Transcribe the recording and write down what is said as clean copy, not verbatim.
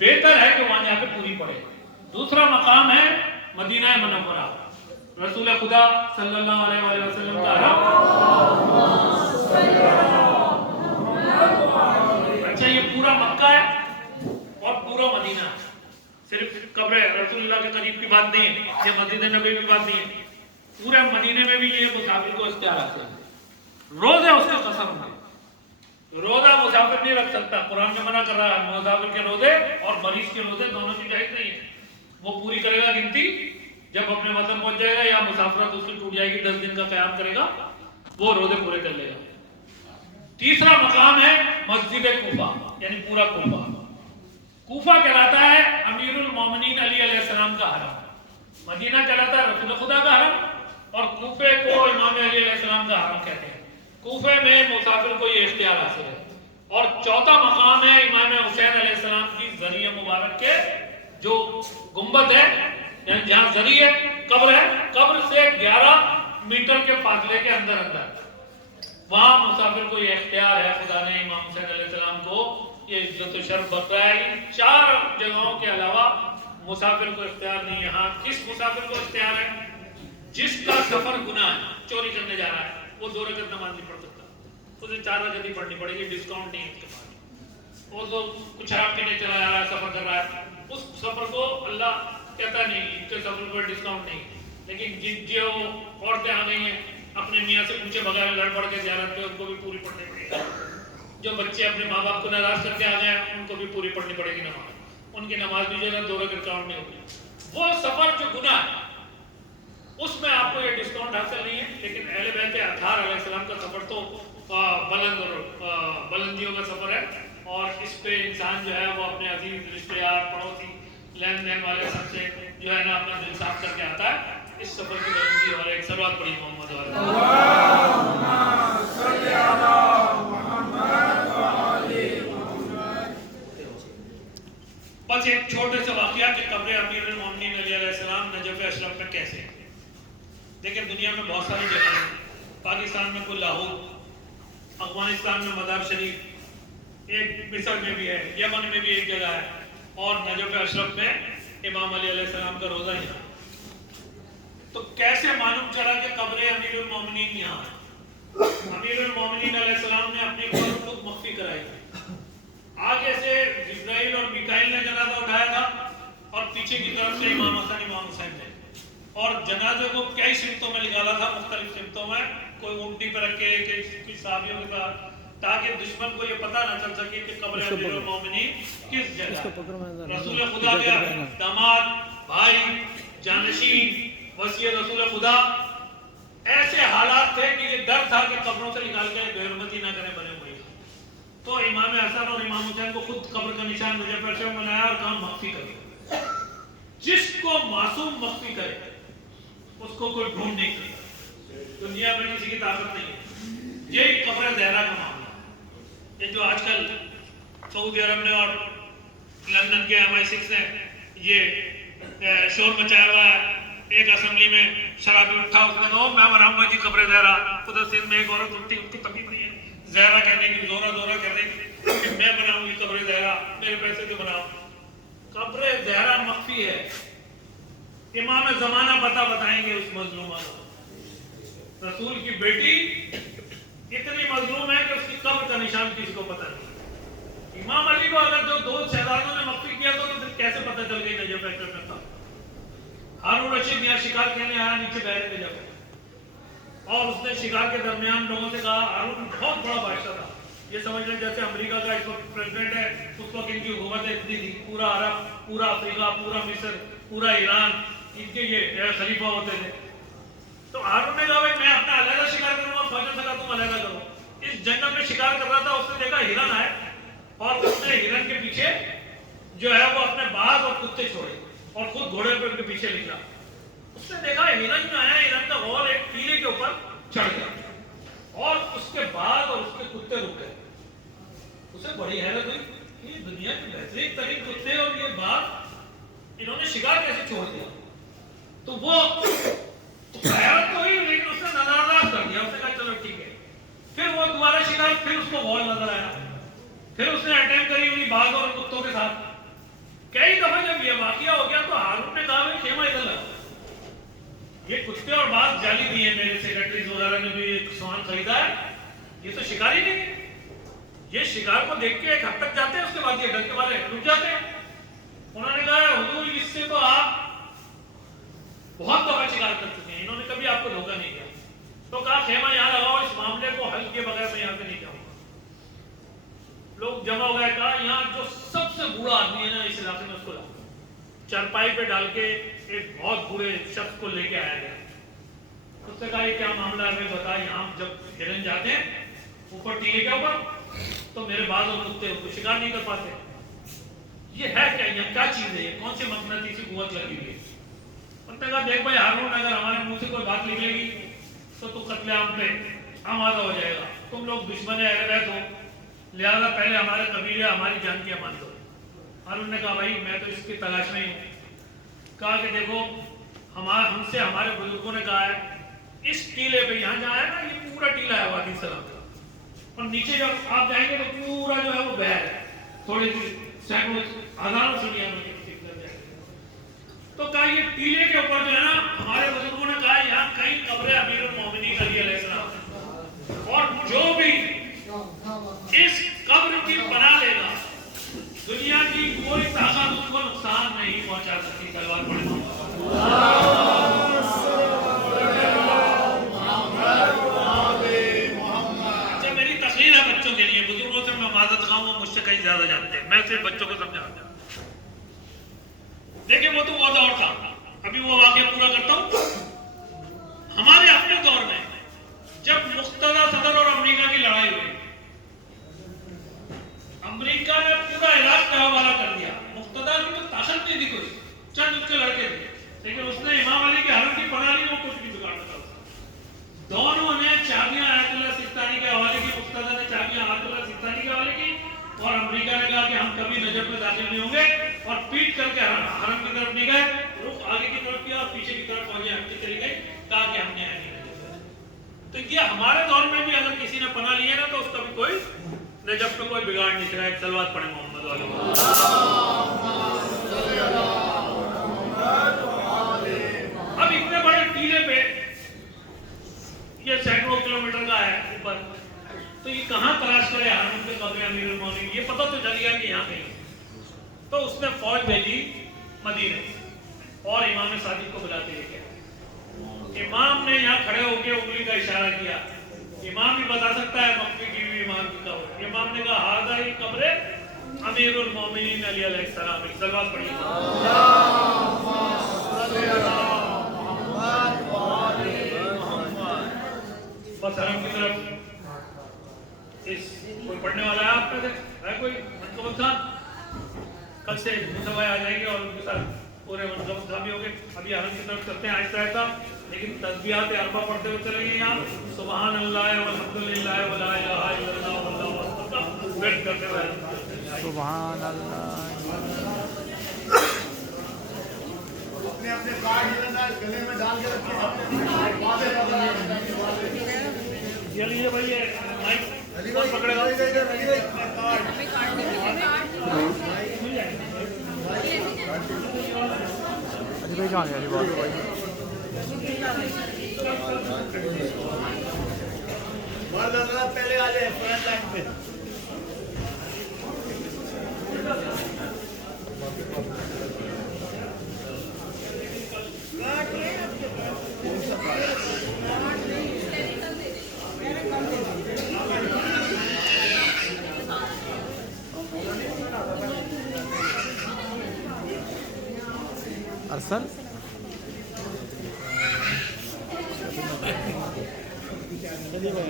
بہتر ہے کہ وہاں جا کے پوری پڑھے. دوسرا مقام ہے مدینہ منورہ، رسول خدا صلی اللہ علیہ وآلہ وسلم کا حرم. اچھا یہ پورا مکہ ہے اور پورا مدینہ، صرف قبر رسول اللہ کے قریب کی بات نہیں ہے، یہ مسجد نبوی کی بات نہیں ہے. پورے مدینے میں بھی یہ مسافر کو اختیار آتے ہیں. روزے اس کا قسم ہے، روزہ مسافر نہیں رکھ سکتا. قرآن میں منع کر رہا ہے مسافر کے روزے اور مریض کے روزے دونوں کی جائز نہیں ہے. وہ پوری کرے گا گنتی جب اپنے وطن پہنچ جائے گا یا مسافرت اس کی ٹوٹ جائے گی، 10 دن کا قیام کرے گا، وہ روزے پورے کر لے گا. تیسرا مقام ہے مسجد کوفہ، یعنی پورا کوفہ. کوفہ کہلاتا ہے امیر المومنین علی علیہ السلام کا حرم، مدینہ کہلاتا ہے رسول خدا کا حرم، اور کوفے کو امام علی علیہ السلام کا حرم کہتے ہیں. کوفے میں مسافر کو یہ اختیار حاصل ہے. اور چوتھا مقام ہے امام حسین علیہ السلام کی زری مبارک کے جو گنبد ہے، یعنی جہاں زری ہے، قبر ہے، قبر سے 11 میٹر کے فاصلے کے اندر وہاں مسافر کو یہ اختیار ہے. خدا نے امام حسین علیہ السلام کو یہ عزت و شرف بخشا ہے. ان 4 جگہوں کے علاوہ مسافر کو اختیار نہیں ہے. ہاں کس مسافر کو اختیار ہے؟ جس کا سفر گناہ ہے، چوری کرنے جا رہا ہے، وہ 2 رکعت نماز نہیں پڑھ سکتا، اسے 4 رکعت ہی پڑھنی پڑے گی، ڈسکاؤنٹ نہیں ہے اس کے پاس. وہ تو کچھ شراب پینے چلا جا رہا ہے، سفر کر رہا ہے، اس سفر کو اللہ کہتا نہیں، ان کے سفر پر ڈسکاؤنٹ نہیں. لیکن جو عورتیں آ گئی ہیں اپنے میاں سے پوچھے بغیر لڑ پڑ کے زیارت پہ، ان کو بھی پوری پڑھنی پڑے گی. جو بچے اپنے ماں باپ کو ناراض کر کے آ گئے ہیں، ان کو بھی پوری پڑھنی پڑے گی نماز. ان کی نماز بھی جو ہے 2 رکعت کاؤنٹ نہیں ہوگی. وہ سفر جو گناہ ہے اس میں آپ کو یہ ڈسکاؤنٹ حاصل نہیں ہے. لیکن اہل بیت اطہار علیہ السلام کا سفر تو بلند اور بلندیوں کا سفر ہے، اور اس پہ انسان جو ہے وہ اپنے عزیز رشتے دار پڑوسی لین دین والے سب سے جو ہے نا اپنا دل صاف کر کے آتا ہے. اس سفر کی بلندی اور ایک صلوات پڑھی محمد بس ایک چھوٹے سے واقعہ کہ قبر امیر المومنین علی علیہ السلام نجف اشرف میں کیسے. دیکھیں دنیا میں بہت ساری جگہیں ہیں، پاکستان میں کوئی لاہور، افغانستان میں مزار شریف، ایک مصر میں بھی ہے، یمن میں بھی ایک جگہ ہے، اور نجف اشرف میں امام علی علیہ السلام کا روزہ یہاں. تو کیسے معلوم چلا کہ قبر امیر المومنین یہاں ہے؟ امیر المومنین علیہ السلام نے اپنی قبر خود مخفی کرائی. آگے سے جبرائیل اور میکائیل نے جنازہ اٹھایا تھا، اور پیچھے کی طرف سے امام حسن امام حسین نے، اور جنازے کو کئی سمتوں میں نکالا تھا، مختلف سمتوں میں، کوئی اونٹی پر رکھ کے، کچھ صحابیوں کے ساتھ، تاکہ دشمن کو یہ پتہ نہ چل سکے کہ قبر امیر المومنین کس جگہ ہے. رسول خدا کے داماد، بھائی، جانشین، وصی رسول خدا، ایسے حالات تھے کہ یہ ڈر تھا کہ قبروں سے نکال کے بے حرمتی نہ کریں بنے ہوئے. تو امام حسن اور امام حسین کو خود قبر کا نشان نجف اشرف میں بنایا اور کہا مخفی کرو. جس کو معصوم مخفی کرے اس کو کوئی ڈھونڈ نہیں کرتا، دنیا میں کسی کی طاقت نہیں ہے. یہ قبر زہرا کا معاملہ، یہ جو آج کل سعودی عرب نے اور لندن کے MI6 نے یہ شور مچایا ہوا ہے. ایک اسمبلی میں شرابی اٹھا، اس نے کہا میں بناؤں گا جی قبر زہرا. ادھر سندھ میں ایک عورت اٹھتی، ان کو تکلیف نہیں ہے زہرا کہنے کی، زورا کہنے کی کہ میں بناؤں گی قبر زہرا، میرے پیسے سے بناؤ. قبر زہرا مخفی ہے. امام زمانہ بتائیں گے اس مظلومہ کو. رسول کی بیٹی اتنی مظلوم ہے کہ اس کی قبر کا نشان کسی کو پتہ نہیں. امام علی کو اگر جو 2 شہزادوں نے مخفی کیا تو پھر کیسے پتہ چل گئی نجف اشرف میں تھا. ہارون رشید یہاں شکار کھیلنے آیا نیچے بحر میں جب، اور اس نے شکار کے درمیان لوگوں سے کہا، ہارون بہت بڑا بادشاہ تھا، یہ سمجھ لیں جیسے امریکہ کا اس وقت پریزیڈنٹ ہے، اس وقت ان کی حکومت اتنی تھی، پورا عرب، پورا افریقہ، پورا مصر، پورا ایران ان کے یہ خلیفہ ہوتے تھے. تو ہارون نے کہا میں اپنا علیحدہ شکار کروں گا، فوجوں سے کہا تم علیحدہ کرو. اس جنگل میں شکار کر رہا تھا، اس نے دیکھا ہرن آئے، اور اس نے ہرن کے پیچھے جو ہے وہ اپنے باز اور کتے چھوڑے اور خود گھوڑے پہ ان کے پیچھے نکلا. اس نے دیکھا ہرن جو آیا، ہرن کا غول ایک ٹیلے کے اوپر چڑھ گیا، اور اس کے بعد اور اس کے کتے رک گئے. اسے بڑی حیرت ہوئی، یہ دنیا کے بہترین ترین کتے اور یہ بات انہوں نے شکار کیسے چھوڑ دیا. تو وہ حیرت تو ہوئی، لیکن اس نے نظر انداز کر دیا. اس نے کہا چلو ٹھیک ہے. پھر وہ دوبارہ شکار، پھر اس کو غول نظر آیا، پھر اس نے اٹیمپٹ کری انہیں باغ اور کتوں کے ساتھ. نہیں ہے میرے سیکرٹریز وغیرہ نے بھی ایک سامان خریدا ہے، یہ تو شکار ہی نہیں ہے. یہ شکار کو دیکھ کے ایک حد تک جاتے ہیں، اس کے بعد یہ ڈر کے مارے رک جاتے ہیں. انہوں نے کہا حضور اس سے تو آپ بہت دفعہ شکار کر چکے ہیں، انہوں نے کبھی آپ کو دھوکہ نہیں دیا. تو کہا خیمہ یہاں لگاؤ، اس معاملے کو حل کیے بغیر میں یہاں سے نہیں جاؤں گا. لوگ جمع ہو گئے، کہا یہاں جو سب سے بوڑھا آدمی ہے نا اس علاقے میں اس کو لاؤ. چارپائی پہ ڈال کے ایک بہت بوڑھے شخص کو لے کے آیا گیا. اس سے کہا یہ کیا معاملہ ہے، ہمیں بتا. یہاں جب ہرن جاتے ہیں اوپر ٹیلے کے اوپر تو میرے بعض اور کتے ان کو شکار نہیں کر پاتے. یہ ہے کیا، یہ کیا چیز ہے، یہ کون سے مقناطیسی قوت لگی ہوئی ہے. انہوں نے کہا دیکھ بھائی ہارون، اگر ہمارے منہ سے کوئی بات نکلے گی تو قتل عام پہ آمادہ ہو جائے گا. تم لوگ دشمن اہل بیت ہو، لہذا پہلے ہمارے قبیلے ہماری جان کی امان دو. ہارون نے کہا بھائی میں تو اس کی تلاش میں ہی ہوں. کہا کہ دیکھو ہم سے ہمارے بزرگوں نے کہا ہے اس ٹیلے پہ یہاں جہاں ہے نا یہ پورا ٹیلا ہے وادی سلام کا، اور نیچے جب آپ جائیں گے تو پورا جو ہے وہ بحر ہے، تھوڑی سی سینکڑوں ہزاروں سیڑھیاں میں تو کہا یہ ٹیلے کے اوپر جو ہے نا ہمارے بزرگوں نے کہا یہاں کئی قبریں امیر المومنین علی علیہ السلام، اور جو بھی اس قبر کی پناہ لے گا دنیا کی کوئی طاقت اس کو نقصان نہیں پہنچا سکتی. تلوار پڑھے اچھا میری تقریر ہے بچوں کے لیے، بزرگوں سے میں معذرت خواہ ہوں، وہ مجھ سے کہیں زیادہ جانتے ہیں، میں صرف بچوں کو سمجھا رہا ہوں. دیکھیں وہ تو وہ دور تھا، ابھی وہ واقعہ پورا کرتا ہوں. ہمارے اپنے دور میں جب مقتدی صدر اور امریکہ کی لڑائی ہوئی، امریکہ نے پورا عراق کا حوالہ کر دیا. مقتدی کی تو طاقت نہیں تھی کوئی، چند اس کے لڑکے تھے، لیکن اس نے امام علی کے حرم کی پناہ لی، وہ کچھ بھی بگاڑ سکتا. دونوں نے چابیاں آیت اللہ سستانی کے حوالے کی، مقتدی نے چابیاں آیت اللہ سستانی کے حوالے کی، اور امریکہ نے کہا کہ ہم کبھی نجف میں داخل نہیں ہوں گے، اور پیٹ کر کے حرم کی طرف نہیں گئے، رخ آگے کی طرف کیا اور پیچھے کی طرف فوجیں ہٹتی چلی گئی، کہا کہ ہم نے نہیں. تو یہ ہمارے دور میں بھی اگر کسی نے پناہ لی ہے نا تو اس کا بھی کوئی نجف میں کوئی بگاڑ نہیں کرا. ایک صلوات پڑھیں محمد والے. اب اتنے بڑے ٹیلے پہ یہ سینکڑوں کلومیٹر کا ہے اوپر، تو یہ کہاں تلاش کرے حرم کے قبر امیر المومنین. یہ پتہ تو چل گیا کہ یہاں کہیں. تو اس نے فوج بھیجی مدینے اور امام صادق کو بلاتے لے کے. امام نے یہاں کھڑے ہو کے انگلی کا اشارہ کیا. امام بھی بتا سکتا ہے مخفی کی ہوئی امام کی قبر. امام نے کہا ہذا ہی قبر امیر المومنین علی علیہ السلام. ایک صلوات پڑھیے. بس حرم کی طرف اس کوئی پڑھنے والا ہے آپ میں سے ہے کوئی؟ منقبت خان کل سے سوائے آ جائیں گے اور ان کے ساتھ پورے منقبت خان بھی ہو گئے. ابھی حرم کی طرف چلتے ہیں آہستہ آہستہ، لیکن تسبیحات اربع پڑھتے ہوئے چلیں گے. یہاں سبحان اللہ والحمدللہ ولا الہ الا اللہ واللہ اکبر بیٹھ کرتے ہوئے سبحان اللہ. اپنے کارڈ گلے میں ڈال کے رکھے. یہ لیجیے بھائی، یہ مائک پکڑے گا. علی بھائی کہاں ہے؟ علی بھائی پہلے آ جائے فرنٹ لائن پہ. ارسل